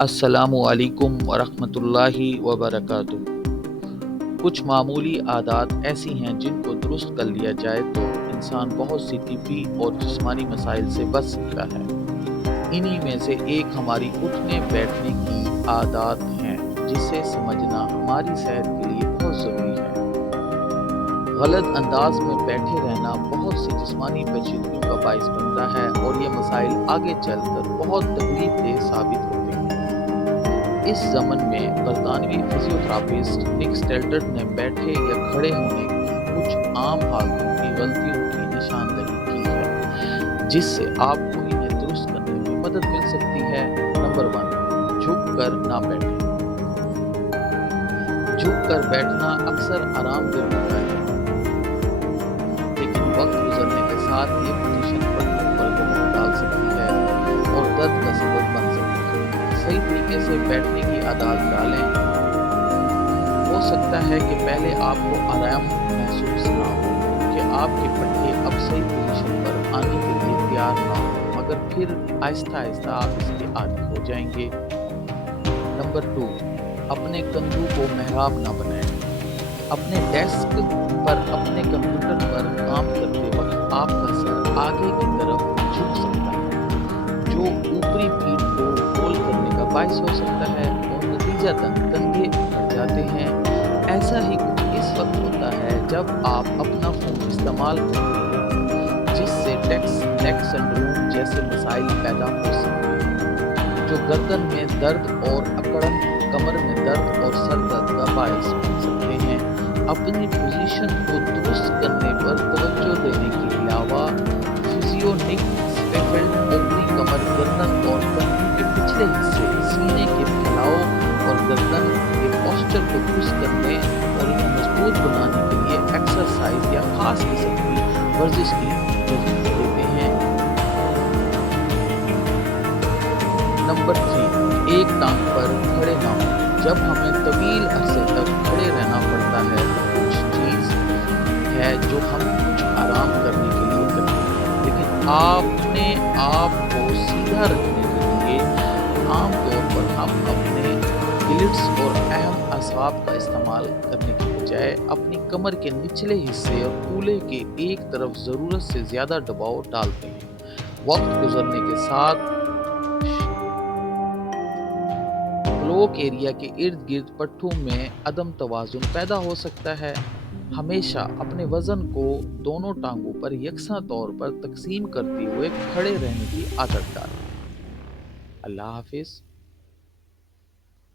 السلام علیکم ورحمۃ اللہ وبرکاتہ۔ کچھ معمولی عادات ایسی ہیں جن کو درست کر لیا جائے تو انسان بہت سی طبی اور جسمانی مسائل سے بچ سکتا ہے۔ انہی میں سے ایک ہماری اٹھنے بیٹھنے کی عادات ہیں، جسے سمجھنا ہماری صحت کے لیے بہت ضروری ہے۔ غلط انداز میں بیٹھے رہنا بہت سی جسمانی پیچیدگیوں کا باعث بنتا ہے اور یہ مسائل آگے چل کر بہت تکلیف دہ ثابت ہوتے ہیں۔ اس ضمن میں برطانوی فزیوتھراپسٹ نک سٹیلٹن نے بیٹھے یا کھڑے ہونے کی کچھ عام حالتوں کی غلطیوں کی نشاندہی کی ہے، جس سے آپ کو انہیں درست کرنے میں مدد مل سکتی ہے۔ نمبر 1، جھک کر نہ بیٹھیں۔ جھک کر بیٹھنا اکثر آرام دہ ہوتا ہے، لیکن وقت گزرنے کے ساتھ یہ پوزیشن پٹھوں پر دباؤ ڈال سکتی ہے اور درد کا سبب بن سکتی ہے۔ صحیح طریقے سے بیٹھنے کی عادات ڈالیں۔ ہو سکتا ہے کہ پہلے آپ کو آرام محسوس نہ ہو کہ آپ کے پٹھے اب صحیح پوزیشن پر آنے کے لیے تیار نہ ہو، مگر پھر آہستہ آہستہ آپ اس کے عادی ہو جائیں گے۔ نمبر 2، اپنے کندھوں کو محراب نہ بنائیں۔ اپنے ڈیسک پر اپنے کمپیوٹر پر کام کرتے وقت آپ کا سر آگے کی طرف جھک سکتا ہے، جو اوپری پیٹھ کو ہول کرنے کا باعث ہو سکتا ہے اور نتیجتاً کندھے اکھڑ جاتے ہیں۔ ایسا ہی کچھ اس وقت ہوتا ہے جب آپ اپنا فون استعمال کرتے ہیں، جس سے نیک سنڈروم جیسے مسائل پیدا ہو سکتے ہیں، جو گردن میں درد اور اکڑن، کمر میں درد اور سر درد کا باعث بن سکتے ہیں۔ اپنی پوزیشن کو درست کرنے پر توجہ دینے کے علاوہ فزیونک سٹیفلڈ اوپری کمر، گردن اور کندھوں کے پچھلے حصے، سینے کے پھیلاؤ اور گردن کے پوسچر کو درست کرنے اور انہیں مضبوط بنانے کے لیے ایکسرسائز یا خاص قسم کی ورزش کی ترجیح دیتے ہیں۔ نمبر 3، ایک ٹانگ پر کھڑے نہ ہوں۔ جب ہمیں طویل عرصے تک کھڑے رہنا پڑتا ہے تو کچھ چیز ہے جو ہم کچھ آرام کرنے کے لیے کرتے ہیں، لیکن اپنے آپ کو سیدھا رکھنے کے لیے عام طور پر ہم اپنے گلٹس اور اہم اعصاب کا استعمال کرنے کی بجائے اپنی کمر کے نچلے حصے اور کولے کے ایک طرف ضرورت سے زیادہ دباؤ ڈالتے ہیں۔ وقت گزرنے کے ساتھ بلوک ایریا کے ارد گرد پٹھوں میں عدم توازن پیدا ہو سکتا ہے۔ ہمیشہ اپنے وزن کو دونوں ٹانگوں پر یکساں طور پر تقسیم کرتے ہوئے کھڑے رہنے کی عادت ڈالیں۔ اللہ حافظ۔